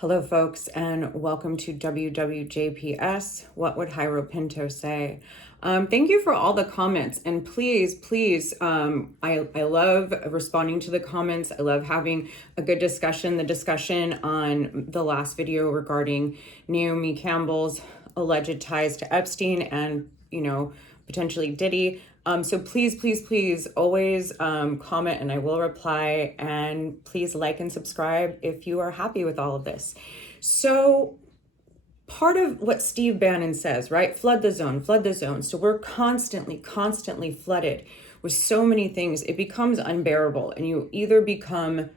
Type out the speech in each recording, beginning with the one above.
Hello, folks, and welcome to WWJPS. What would Jairo Pinto say? Thank you for all the comments, and please, I love responding to the comments. I love having a good discussion. The discussion on the last video regarding Naomi Campbell's alleged ties to Epstein and, potentially Diddy. So please, always comment and I will reply. And please like and subscribe if you are happy with all of this. So part of what Steve Bannon says, right? Flood the zone. So we're constantly flooded with so many things. It becomes unbearable, and you either become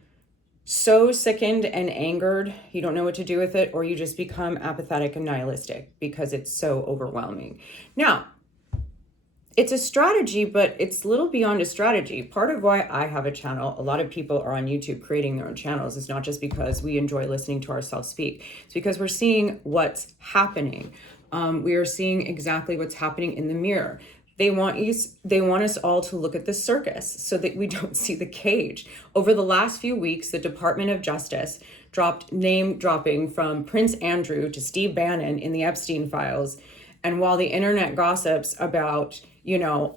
so sickened and angered, you don't know what to do with it, or you just become apathetic and nihilistic because it's so overwhelming. Now, it's a strategy, but it's little beyond a strategy. Part of why I have a channel, a lot of people are on YouTube creating their own channels, is not just because we enjoy listening to ourselves speak. It's because we're seeing what's happening. We are seeing exactly what's happening in the mirror. They want us all to look at the circus so that we don't see the cage. Over the last few weeks, the Department of Justice dropped name dropping from Prince Andrew to Steve Bannon in the Epstein files. And while the internet gossips about,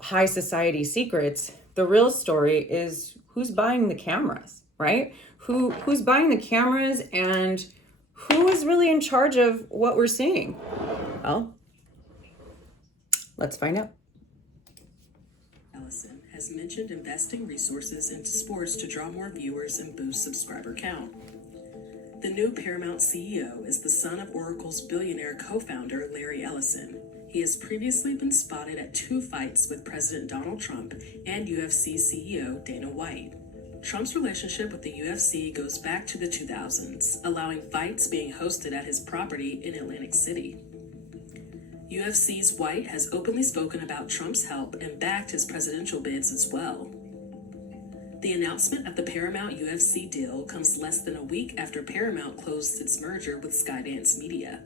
high society secrets, the real story is who's buying the cameras, right? Who's buying the cameras and who is really in charge of what we're seeing? Well, let's find out. Ellison has mentioned investing resources into sports to draw more viewers and boost subscriber count. The new Paramount CEO is the son of Oracle's billionaire co-founder Larry Ellison. He has previously been spotted at 2 fights with President Donald Trump and UFC CEO Dana White. Trump's relationship with the UFC goes back to the 2000s, allowing fights being hosted at his property in Atlantic City. UFC's White has openly spoken about Trump's help and backed his presidential bids as well. The announcement of the Paramount UFC deal comes less than a week after Paramount closed its merger with Skydance Media.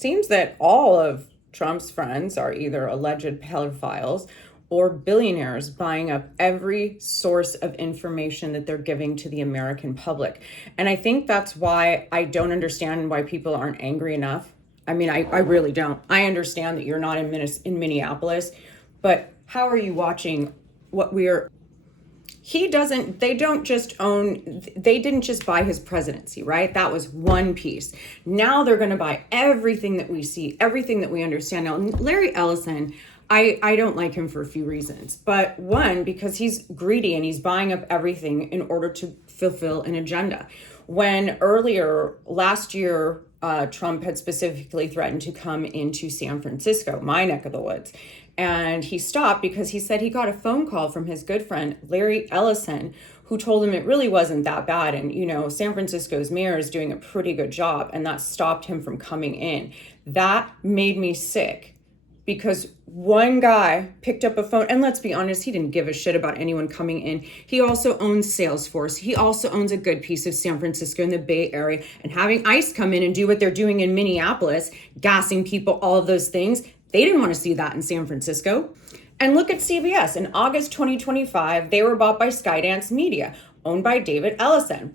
Seems that all of Trump's friends are either alleged pedophiles or billionaires buying up every source of information that they're giving to the American public. And I think that's why I don't understand why people aren't angry enough. I mean, I really don't. I understand that you're not in Minneapolis, but how are you watching what they didn't just buy his presidency, right? That was one piece. Now they're going to buy everything that we see, everything that we understand. Now, Larry Ellison, I don't like him for a few reasons, but one, because he's greedy and he's buying up everything in order to fulfill an agenda. When earlier last year, Trump had specifically threatened to come into San Francisco, my neck of the woods. And he stopped because he said he got a phone call from his good friend, Larry Ellison, who told him it really wasn't that bad. And, San Francisco's mayor is doing a pretty good job. And that stopped him from coming in. That made me sick because one guy picked up a phone. And let's be honest, he didn't give a shit about anyone coming in. He also owns Salesforce. He also owns a good piece of San Francisco in the Bay Area. And having ICE come in and do what they're doing in Minneapolis, gassing people, all of those things, they didn't want to see that in San Francisco. And look at CBS. In August 2025, they were bought by Skydance Media, owned by David Ellison,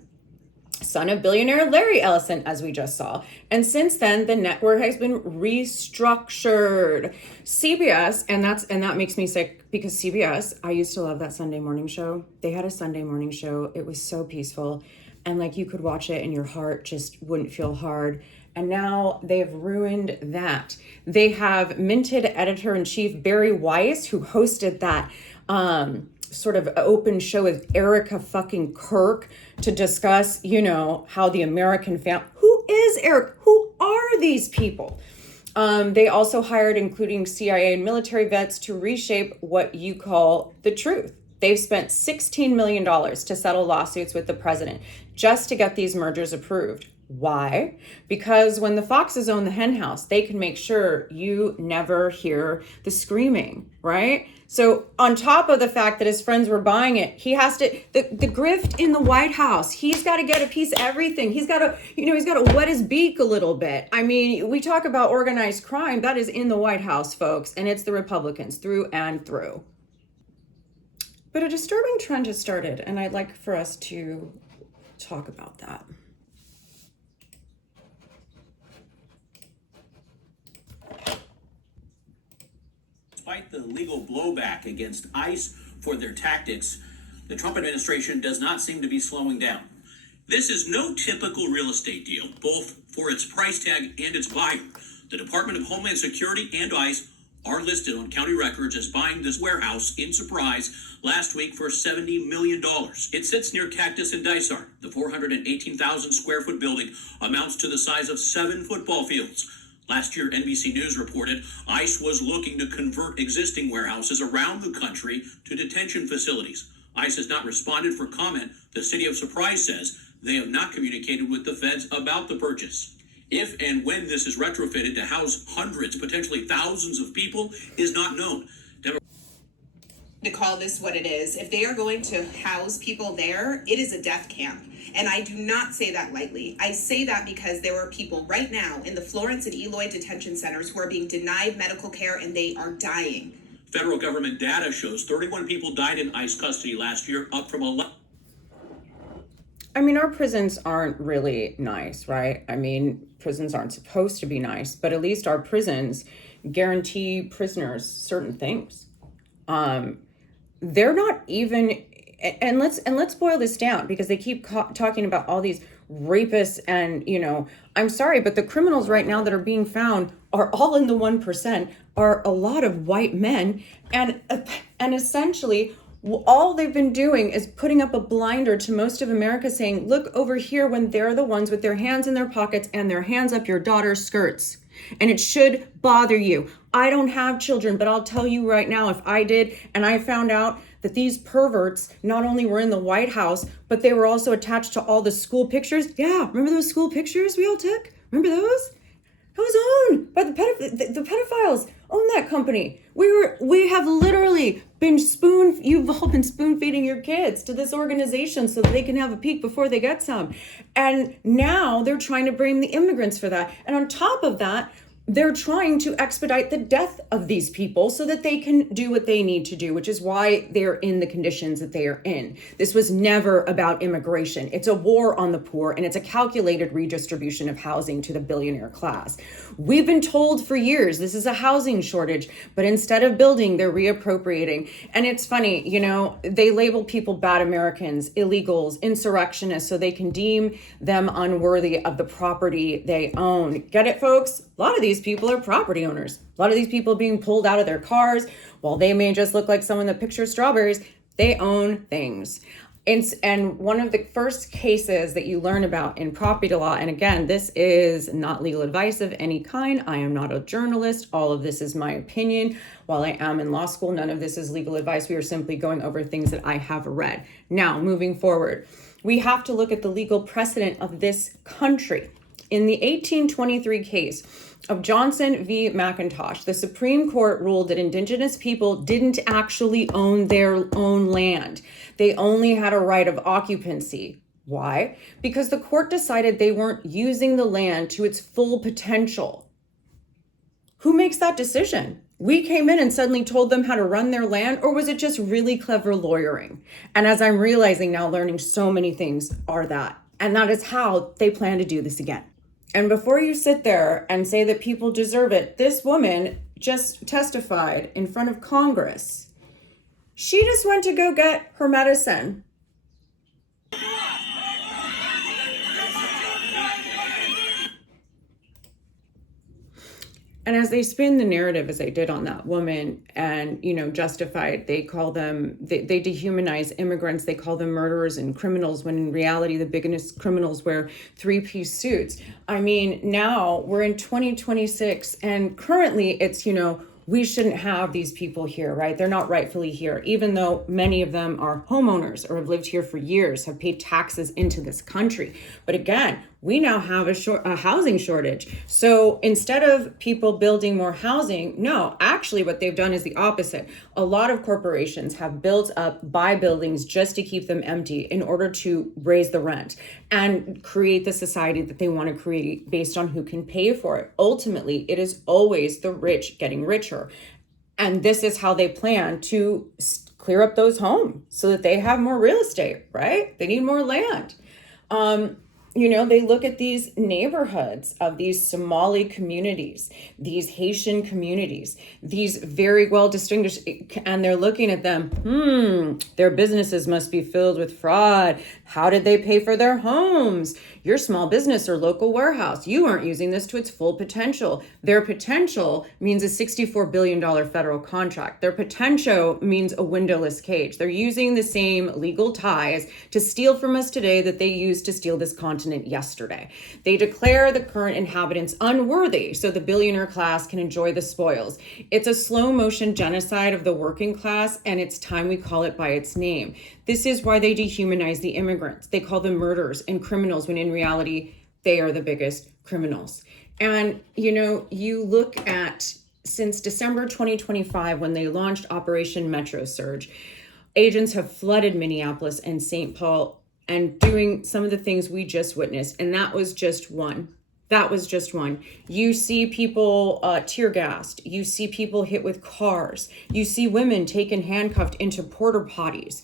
son of billionaire Larry Ellison, as we just saw. And since then, the network has been restructured. CBS, and that makes me sick because CBS, I used to love that Sunday morning show. They had a Sunday morning show. It was so peaceful. And you could watch it and your heart just wouldn't feel hard. And now they've ruined that. They have minted editor-in-chief Barry Weiss, who hosted that sort of open show with Erica fucking Kirk to discuss, how the American family. Who is Eric? Who are these people? They also hired, including CIA and military vets, to reshape what you call the truth. They've spent $16 million to settle lawsuits with the president just to get these mergers approved. Why? Because when the foxes own the hen house, they can make sure you never hear the screaming, right? So on top of the fact that his friends were buying it, he has to, the grift in the White House, he's got to get a piece of everything. He's got to wet his beak a little bit. I mean, we talk about organized crime, that is in the White House, folks, and it's the Republicans through and through. But a disturbing trend has started, and I'd like for us to talk about that. Despite the legal blowback against ICE for their tactics, the Trump administration does not seem to be slowing down. This is no typical real estate deal, both for its price tag and its buyer. The Department of Homeland Security and ICE are listed on county records as buying this warehouse in Surprise last week for $70 million. It sits near Cactus and Dysart. The 418,000 square foot building amounts to the size of 7 football fields. Last year, NBC News reported ICE was looking to convert existing warehouses around the country to detention facilities. ICE has not responded for comment. The city of Surprise says they have not communicated with the feds about the purchase. If and when this is retrofitted to house hundreds, potentially thousands of people is not known. To call this what it is, if they are going to house people there, it is a death camp. And I do not say that lightly. I say that because there are people right now in the Florence and Eloy detention centers who are being denied medical care and they are dying. Federal government data shows 31 people died in ICE custody last year, up from 11. I mean, our prisons aren't really nice, right? I mean, prisons aren't supposed to be nice, but at least our prisons guarantee prisoners certain things. They're not even, and let's boil this down, because they keep talking about all these rapists and, I'm sorry, but the criminals right now that are being found are all in the 1%, are a lot of white men, and essentially all they've been doing is putting up a blinder to most of America, saying, look over here, when they're the ones with their hands in their pockets and their hands up your daughter's skirts. And it should bother you. I don't have children, but I'll tell you right now, if I did and I found out that these perverts not only were in the White House, but they were also attached to all the school pictures. Yeah, remember those school pictures we all took? Remember those? That was owned by the pedophiles. Own that company. We have literally been you've all been spoon feeding your kids to this organization so that they can have a peek before they get some. And now they're trying to blame the immigrants for that. And on top of that, they're trying to expedite the death of these people so that they can do what they need to do, which is why they're in the conditions that they are in. This was never about immigration. It's a war on the poor, and it's a calculated redistribution of housing to the billionaire class. We've been told for years this is a housing shortage, but instead of building, they're reappropriating. And it's funny, they label people bad Americans, illegals, insurrectionists, so they can deem them unworthy of the property they own. Get it, folks? A lot of these people are property owners. A lot of these people being pulled out of their cars, while they may just look like someone that pictures strawberries, they own things. And one of the first cases that you learn about in property law, and again, this is not legal advice of any kind. I am not a journalist. All of this is my opinion. While I am in law school, none of this is legal advice. We are simply going over things that I have read. Now, moving forward, we have to look at the legal precedent of this country. In the 1823 case of Johnson v. McIntosh, the Supreme Court ruled that Indigenous people didn't actually own their own land. They only had a right of occupancy. Why? Because the court decided they weren't using the land to its full potential. Who makes that decision? We came in and suddenly told them how to run their land, or was it just really clever lawyering? And as I'm realizing now, learning so many things are that. And that is how they plan to do this again. And before you sit there and say that people deserve it, this woman just testified in front of Congress. She just went to go get her medicine. And as they spin the narrative, as they did on that woman, and, justified, they call them, they dehumanize immigrants, they call them murderers and criminals, when in reality, the biggest criminals wear three-piece suits. I mean, now we're in 2026, and currently it's, we shouldn't have these people here, right? They're not rightfully here, even though many of them are homeowners or have lived here for years, have paid taxes into this country. But again, we now have a housing shortage. So instead of people building more housing, no, actually what they've done is the opposite. A lot of corporations have built up buy buildings just to keep them empty in order to raise the rent and create the society that they want to create based on who can pay for it. Ultimately, it is always the rich getting richer. And this is how they plan to clear up those homes so that they have more real estate, right? They need more land. They look at these neighborhoods of these Somali communities, these Haitian communities, these very well distinguished, and they're looking at them. Their businesses must be filled with fraud. How did they pay for their homes? Your small business or local warehouse, you aren't using this to its full potential. Their potential means a $64 billion federal contract. Their potential means a windowless cage. They're using the same legal ties to steal from us today that they used to steal this continent yesterday. They declare the current inhabitants unworthy so the billionaire class can enjoy the spoils. It's a slow motion genocide of the working class, and it's time we call it by its name. This is why they dehumanize the immigrants. They call them murderers and criminals when in reality, they are the biggest criminals. And, you look at since December 2025, when they launched Operation Metro Surge, agents have flooded Minneapolis and St. Paul and doing some of the things we just witnessed. And that was just one. You see people tear gassed. You see people hit with cars. You see women taken handcuffed into porta potties.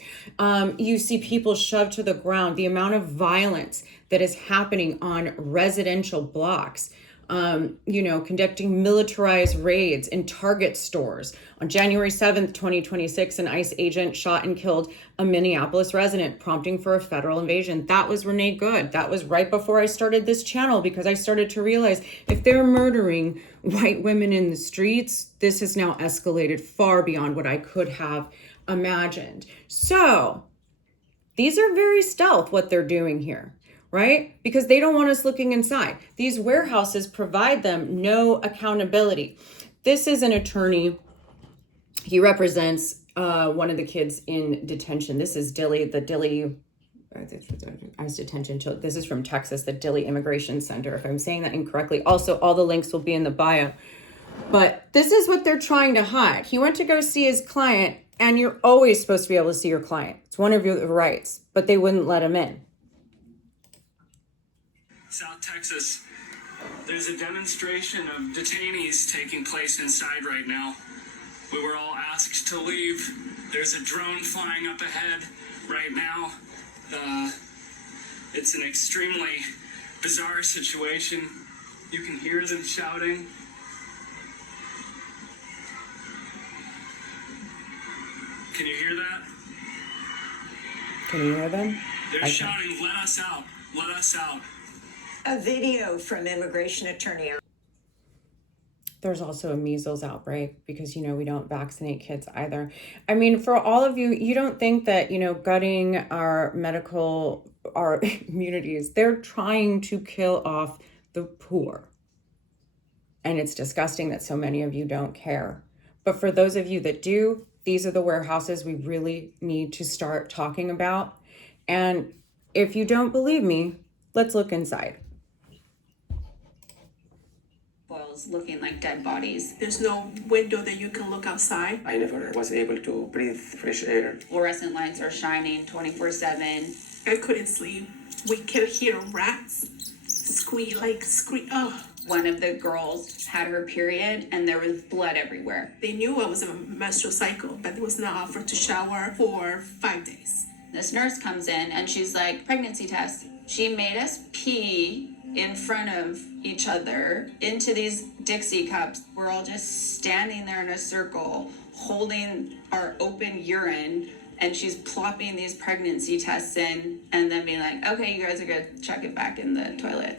You see people shoved to the ground. The amount of violence that is happening on residential blocks. Conducting militarized raids in Target stores. On January 7th, 2026, an ICE agent shot and killed a Minneapolis resident, prompting for a federal invasion. That was Renee Good. That was right before I started this channel, because I started to realize if they're murdering white women in the streets, this has now escalated far beyond what I could have imagined. So these are very stealth, what they're doing here. Right? Because they don't want us looking inside. These warehouses provide them no accountability. This is an attorney. He represents one of the kids in detention. This is ICE detention. This is from Texas, the Dilley Immigration Center. If I'm saying that incorrectly. Also, all the links will be in the bio. But this is what they're trying to hide. He went to go see his client, and you're always supposed to be able to see your client. It's one of your rights, but they wouldn't let him in. South Texas, there's a demonstration of detainees taking place inside right now. We were all asked to leave. There's a drone flying up ahead right now. It's an extremely bizarre situation. You can hear them shouting. Can you hear that? Can you hear them? They're shouting, "Let us out, let us out." A video from immigration attorney. There's also a measles outbreak because, we don't vaccinate kids either. I mean, for all of you, you don't think that, gutting our communities, they're trying to kill off the poor. And it's disgusting that so many of you don't care. But for those of you that do, these are the warehouses we really need to start talking about. And if you don't believe me, let's look inside. Looking like dead bodies. There's no window that you can look outside. I never was able to breathe fresh air. Fluorescent lights are shining 24/7. I couldn't sleep. We could hear rats scream. Oh. One of the girls had her period and there was blood everywhere. They knew I was a menstrual cycle, but it was not offered to shower for 5 days. This nurse comes in and she's like, pregnancy test. She made us pee in front of each other into these Dixie cups. We're all just standing there in a circle holding our open urine, and she's plopping these pregnancy tests in and then being like, okay, you guys are good, chuck it back in the toilet.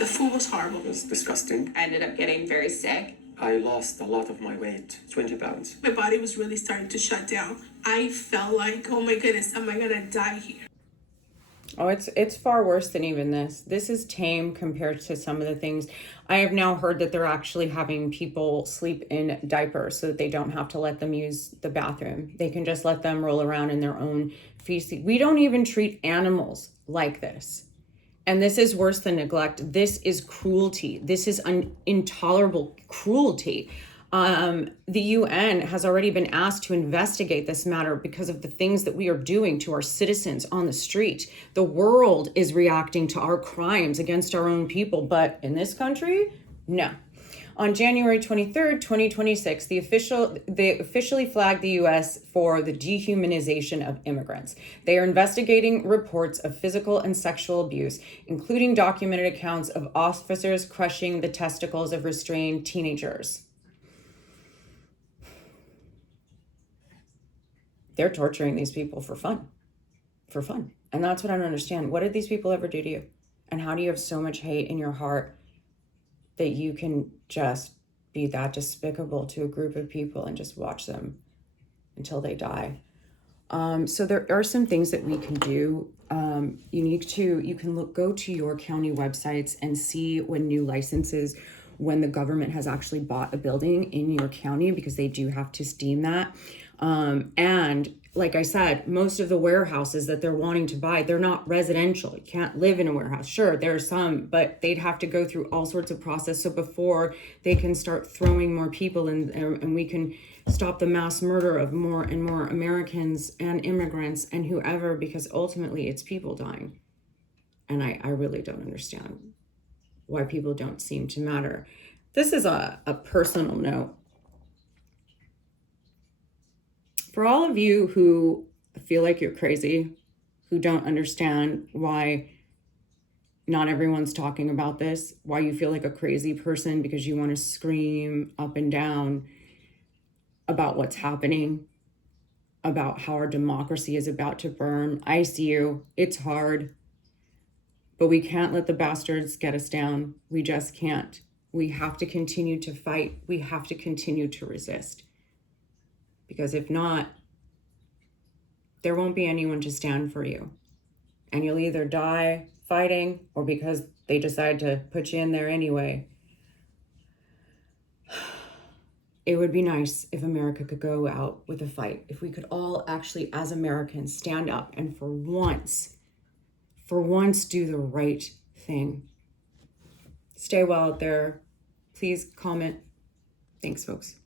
The food was horrible. It was disgusting. I ended up getting very sick. I lost a lot of my weight, 20 pounds. My body was really starting to shut down. I felt like, oh my goodness, am I gonna die here? Oh, it's far worse than even this. This is tame compared to some of the things. I have now heard that they're actually having people sleep in diapers so that they don't have to let them use the bathroom. They can just let them roll around in their own feces. We don't even treat animals like this. And this is worse than neglect. This is cruelty. This is intolerable cruelty. The UN has already been asked to investigate this matter because of the things that we are doing to our citizens on the street. The world is reacting to our crimes against our own people, but in this country, no. On January 23rd, 2026, they officially flagged the U.S. for the dehumanization of immigrants. They are investigating reports of physical and sexual abuse, including documented accounts of officers crushing the testicles of restrained teenagers. They're torturing these people for fun. For fun. And that's what I don't understand. What did these people ever do to you? And how do you have so much hate in your heart that you can just be that despicable to a group of people and just watch them until they die? So there are some things that we can do. You can go to your county websites and see when new licenses, when the government has actually bought a building in your county, because they do have to steam that. And like I said, most of the warehouses that they're wanting to buy, they're not residential. You can't live in a warehouse. Sure, there are some, but they'd have to go through all sorts of process. So before they can start throwing more people in, and we can stop the mass murder of more and more Americans and immigrants and whoever, because ultimately it's people dying. And I really don't understand why people don't seem to matter. This is a personal note. For all of you who feel like you're crazy, who don't understand why not everyone's talking about this, why you feel like a crazy person because you want to scream up and down about what's happening, about how our democracy is about to burn. I see you. It's hard. But we can't let the bastards get us down. We just can't. We have to continue to fight. We have to continue to resist. Because if not, there won't be anyone to stand for you. And you'll either die fighting or because they decide to put you in there anyway. It would be nice if America could go out with a fight. If we could all actually, as Americans, stand up and for once do the right thing. Stay well out there. Please comment. Thanks, folks.